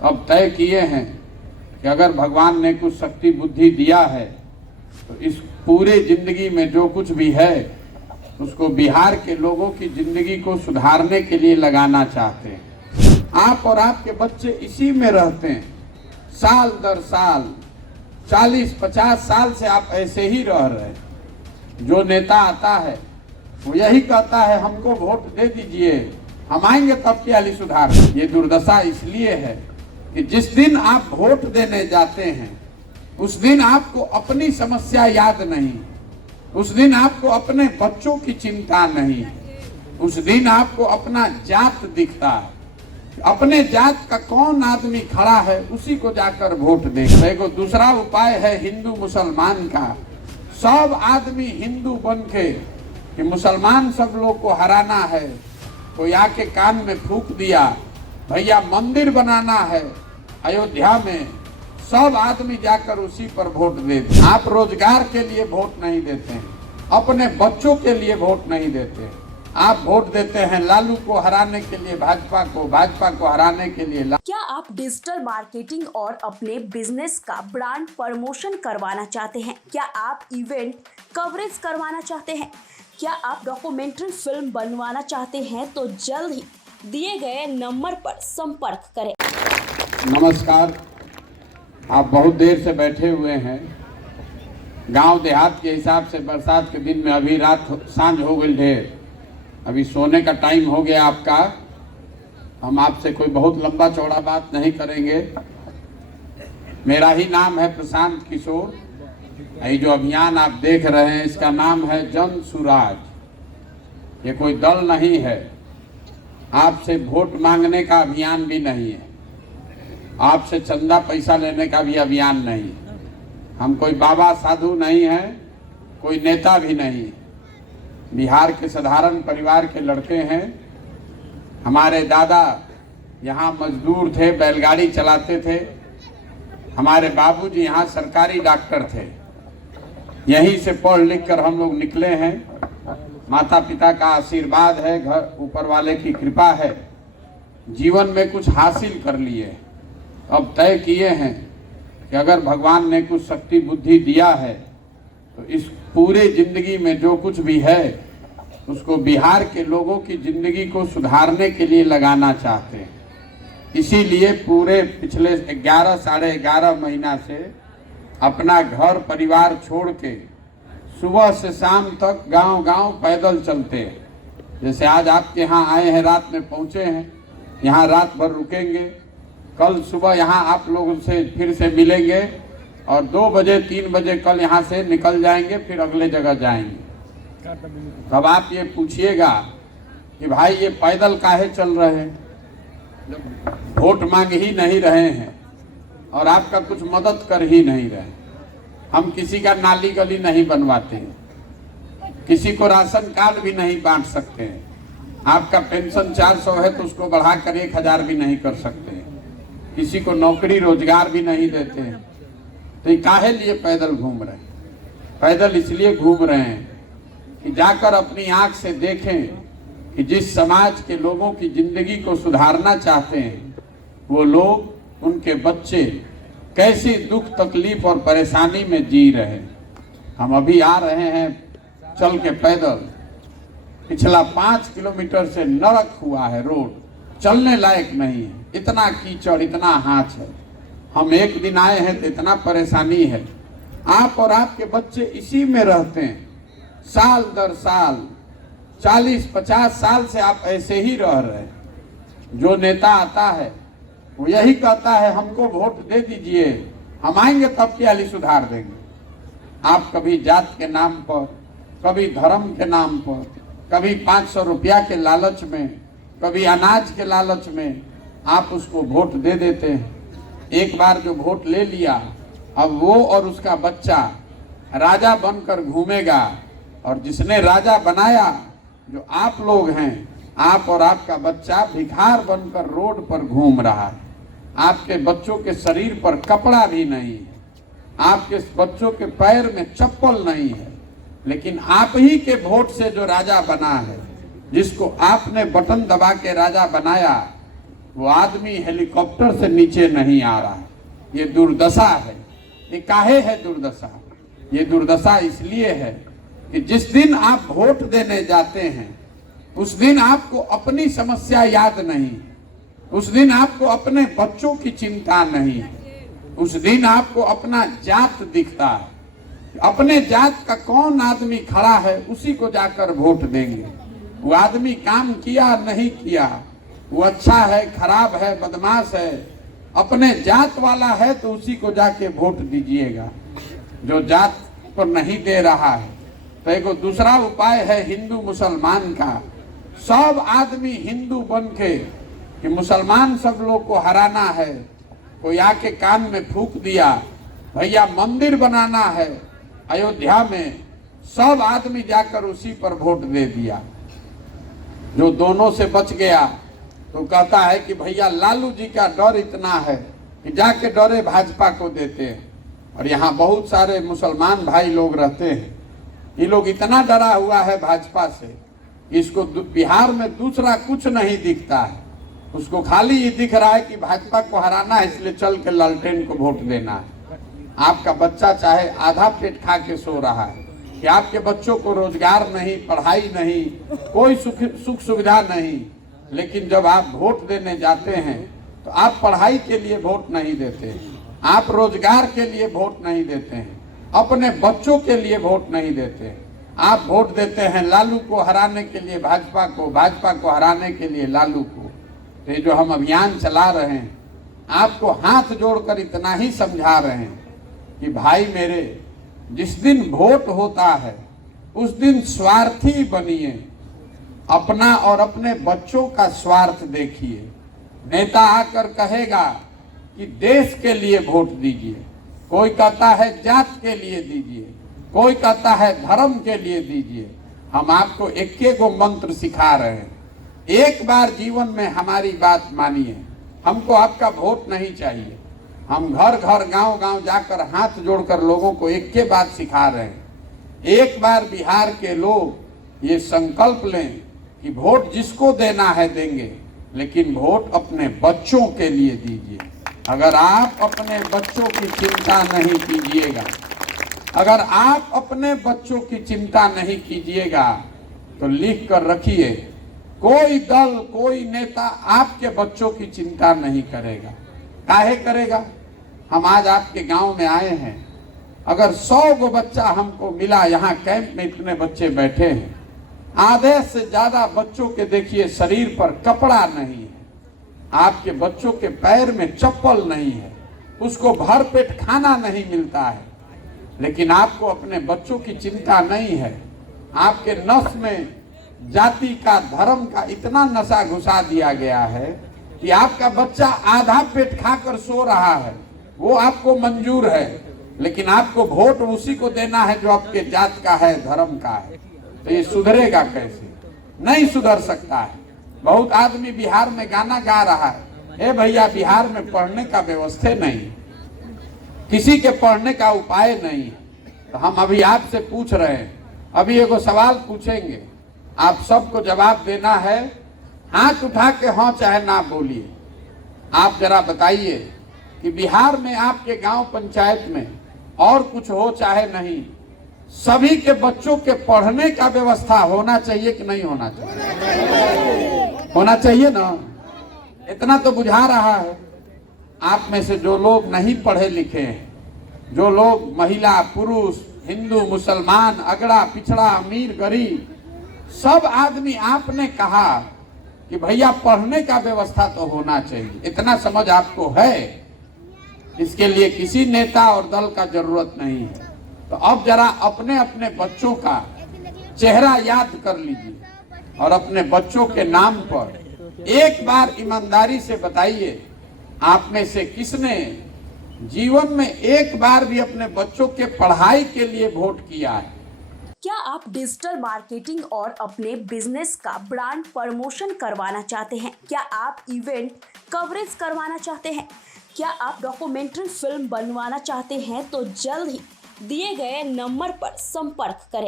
अब तय किए हैं कि अगर भगवान ने कुछ शक्ति बुद्धि दिया है तो इस पूरे जिंदगी में जो कुछ भी है उसको बिहार के लोगों की जिंदगी को सुधारने के लिए लगाना चाहते हैं। आप और आपके बच्चे इसी में रहते हैं, साल दर साल 40-50 साल से आप ऐसे ही रह रहे हैं। जो नेता आता है वो यही कहता है हमको वोट दे दीजिए, हम आएंगे तब क्या हाली सुधार। ये दुर्दशा इसलिए है कि जिस दिन आप वोट देने जाते हैं उस दिन आपको अपनी समस्या याद नहीं, उस दिन आपको अपने बच्चों की चिंता नहीं, उस दिन आपको अपना जात दिखता है। अपने जात का कौन आदमी खड़ा है उसी को जाकर वोट दें। देखो दूसरा उपाय है हिंदू मुसलमान का। सब आदमी हिंदू बन के कि मुसलमान सब लोग को हराना है, कोई आके कान में फूंक दिया भैया मंदिर बनाना है अयोध्या में, सब आदमी जाकर उसी पर वोट देते। आप रोजगार के लिए वोट नहीं देते हैं, अपने बच्चों के लिए वोट नहीं देते हैं, आप वोट देते हैं लालू को हराने के लिए, भाजपा को हराने के लिए। क्या आप डिजिटल मार्केटिंग और अपने बिजनेस का ब्रांड प्रमोशन करवाना चाहते हैं? क्या आप इवेंट कवरेज करवाना चाहते हैं? क्या आप डॉक्यूमेंट्री फिल्म बनवाना चाहते हैं? तो जल्द ही दिए गए नंबर पर संपर्क करें। नमस्कार, आप बहुत देर से बैठे हुए हैं। गांव देहात के हिसाब से बरसात के दिन में अभी रात सांझ हो गई ढेर, अभी सोने का टाइम हो गया आपका। हम आपसे कोई बहुत लंबा चौड़ा बात नहीं करेंगे। मेरा ही नाम है प्रशांत किशोर। ये जो अभियान आप देख रहे हैं इसका नाम है जन सुराज। ये कोई दल नहीं है, आपसे वोट मांगने का अभियान भी नहीं है, आपसे चंदा पैसा लेने का भी अभियान नहीं है। हम कोई बाबा साधु नहीं है, कोई नेता भी नहीं है। बिहार के साधारण परिवार के लड़के हैं। हमारे दादा यहाँ मजदूर थे, बैलगाड़ी चलाते थे। हमारे बाबूजी यहाँ सरकारी डॉक्टर थे। यहीं से पढ़ लिख कर हम लोग निकले हैं। माता पिता का आशीर्वाद है, घर ऊपर वाले की कृपा है, जीवन में कुछ हासिल कर लिए। अब तय किए हैं कि अगर भगवान ने कुछ शक्ति बुद्धि दिया है तो इस पूरे जिंदगी में जो कुछ भी है उसको बिहार के लोगों की जिंदगी को सुधारने के लिए लगाना चाहते हैं। इसीलिए पूरे पिछले 11 साढ़े 11 महीना से अपना घर परिवार छोड़ के सुबह से शाम तक गांव-गांव पैदल चलते हैं। जैसे आज आपके यहाँ आए हैं, रात में पहुँचे हैं, यहाँ रात भर रुकेंगे, कल सुबह यहाँ आप लोगों से फिर से मिलेंगे और 2 बजे 3 बजे कल यहाँ से निकल जाएंगे, फिर अगले जगह जाएंगे। तब आप ये पूछिएगा कि भाई ये पैदल काहे चल रहे हैं, वोट मांग ही नहीं रहे हैं और आपका कुछ मदद कर ही नहीं रहे। हम किसी का नाली गली नहीं बनवाते हैं, किसी को राशन कार्ड भी नहीं बांट सकते हैं। आपका पेंशन 400 है तो उसको बढ़ाकर 1000 भी नहीं कर सकते हैं। किसी को नौकरी रोजगार भी नहीं देते हैं। तो ये काहे लिए पैदल घूम रहे हैं? पैदल इसलिए घूम रहे हैं कि जाकर अपनी आंख से देखें कि जिस समाज के लोगों की जिंदगी को सुधारना चाहते हैं वो लोग, उनके बच्चे कैसी दुख तकलीफ और परेशानी में जी रहे हैं। हम अभी आ रहे हैं चल के पैदल, पिछला 5 किलोमीटर से नरक हुआ है, रोड चलने लायक नहीं है, इतना कीचड़, इतना हाथ है। हम एक दिन आए हैं तो इतना परेशानी है। आप और आपके बच्चे इसी में रहते हैं, साल दर साल 40-50 साल से आप ऐसे ही रह रहे हैं। जो नेता आता है वो यही कहता है हमको वोट दे दीजिए, हम आएंगे तब क्या हाली सुधार देंगे। आप कभी जात के नाम पर, कभी धर्म के नाम पर, कभी 500 रुपया के लालच में, कभी अनाज के लालच में आप उसको वोट दे देते हैं। एक बार जो वोट ले लिया, अब वो और उसका बच्चा राजा बनकर घूमेगा और जिसने राजा बनाया जो आप लोग हैं, आप और आपका बच्चा भिखार बनकर रोड पर घूम रहा है। आपके बच्चों के शरीर पर कपड़ा भी नहीं है, आपके बच्चों के पैर में चप्पल नहीं है, लेकिन आप ही के वोट से जो राजा बना है, जिसको आपने बटन दबा के राजा बनाया, वो आदमी हेलीकॉप्टर से नीचे नहीं आ रहा है। ये दुर्दशा है। ये काहे है दुर्दशा? ये दुर्दशा इसलिए है कि जिस दिन आप वोट देने जाते हैं उस दिन आपको अपनी समस्या याद नहीं, उस दिन आपको अपने बच्चों की चिंता नहीं, उस दिन आपको अपना जात दिखता है। अपने जात का कौन आदमी खड़ा है उसी को जाकर वोट देंगे। वो आदमी काम किया नहीं किया, वो अच्छा है खराब है बदमाश है, अपने जात वाला है तो उसी को जाके वोट दीजिएगा। जो जात को नहीं दे रहा है तो एक दूसरा उपाय है हिंदू मुसलमान का। सब आदमी हिंदू बन के कि मुसलमान सब लोग को हराना है, कोई आके कान में फूंक दिया भैया मंदिर बनाना है अयोध्या में, सब आदमी जाकर उसी पर वोट दे दिया। जो दोनों से बच गया तो कहता है कि भैया लालू जी का डर इतना है कि जाके डरे भाजपा को देते हैं। और यहाँ बहुत सारे मुसलमान भाई लोग रहते हैं, ये लोग इतना डरा हुआ है भाजपा से, इसको बिहार में दूसरा कुछ नहीं दिखता है, उसको खाली ये दिख रहा है कि भाजपा को हराना है इसलिए चल के लालटेन को वोट देना है। आपका बच्चा चाहे आधा पेट खा के सो रहा है कि आपके बच्चों को रोजगार नहीं, पढ़ाई नहीं, कोई सुख सुविधा नहीं, लेकिन जब आप वोट देने जाते हैं तो आप पढ़ाई के लिए वोट नहीं देते हैं, आप रोजगार के लिए वोट नहीं देते हैं, अपने बच्चों के लिए वोट नहीं देते हैं। आप वोट देते हैं लालू को हराने के लिए भाजपा को, भाजपा को हराने के लिए लालू को। तो ये जो हम अभियान चला रहे हैं आपको हाथ जोड़कर इतना ही समझा रहे हैं कि भाई मेरे, जिस दिन वोट होता है उस दिन स्वार्थी बनिए, अपना और अपने बच्चों का स्वार्थ देखिए। नेता आकर कहेगा कि देश के लिए वोट दीजिए, कोई कहता है जात के लिए दीजिए, कोई कहता है धर्म के लिए दीजिए। हम आपको एक मंत्र सिखा रहे हैं, एक बार जीवन में हमारी बात मानिए। हमको आपका वोट नहीं चाहिए। हम घर घर गांव गांव जाकर हाथ जोड़कर लोगों को एक बात सिखा रहे हैं। एक बार बिहार के लोग ये संकल्प लें कि वोट जिसको देना है देंगे, लेकिन वोट अपने बच्चों के लिए दीजिए। अगर आप अपने बच्चों की चिंता नहीं कीजिएगा, अगर आप अपने बच्चों की चिंता नहीं कीजिएगा तो लिख कर रखिए, कोई दल कोई नेता आपके बच्चों की चिंता नहीं करेगा। काहे करेगा? हम आज आपके गांव में आए हैं, अगर 100 गो बच्चा हमको मिला, यहाँ कैंप में इतने बच्चे बैठे हैं, आधे से ज्यादा बच्चों के देखिए शरीर पर कपड़ा नहीं है, आपके बच्चों के पैर में चप्पल नहीं है, उसको भर पेट खाना नहीं मिलता है, लेकिन आपको अपने बच्चों की चिंता नहीं है। आपके नस में जाति का धर्म का इतना नशा घुसा दिया गया है कि आपका बच्चा आधा पेट खाकर सो रहा है, वो आपको मंजूर है, लेकिन आपको वोट उसी को देना है जो आपके जात का है, धर्म का है। तो ये सुधरेगा कैसे? नहीं सुधर सकता है। बहुत आदमी बिहार में गाना गा रहा है, ए भैया बिहार में पढ़ने का व्यवस्था नहीं, किसी के पढ़ने का उपाय नहीं है। तो हम अभी आपसे पूछ रहे हैं, अभी एगो सवाल पूछेंगे, आप सबको जवाब देना है। हाथ उठा के हाँ चाहे ना बोलिए। आप जरा बताइए कि बिहार में आपके गांव पंचायत में और कुछ हो चाहे नहीं, सभी के बच्चों के पढ़ने का व्यवस्था होना चाहिए कि नहीं होना चाहिए? होना चाहिए ना। इतना तो बुझा रहा है। आप में से जो लोग नहीं पढ़े लिखे हैं, जो लोग महिला पुरुष, हिंदू मुसलमान, अगड़ा पिछड़ा, अमीर गरीब, सब आदमी आपने कहा कि भैया पढ़ने का व्यवस्था तो होना चाहिए, इतना समझ आपको है। इसके लिए किसी नेता और दल का जरूरत नहीं है। तो अब जरा अपने अपने बच्चों का चेहरा याद कर लीजिए और अपने बच्चों के नाम पर एक बार ईमानदारी से बताइए, आप में से किसने जीवन में एक बार भी अपने बच्चों के पढ़ाई के लिए वोट किया है? क्या आप डिजिटल मार्केटिंग और अपने बिजनेस का ब्रांड प्रमोशन करवाना चाहते हैं? क्या आप इवेंट कवरेज करवाना चाहते हैं? क्या आप डॉक्यूमेंट्री फिल्म बनवाना चाहते हैं? तो जल्द ही दिए गए नंबर पर संपर्क करें।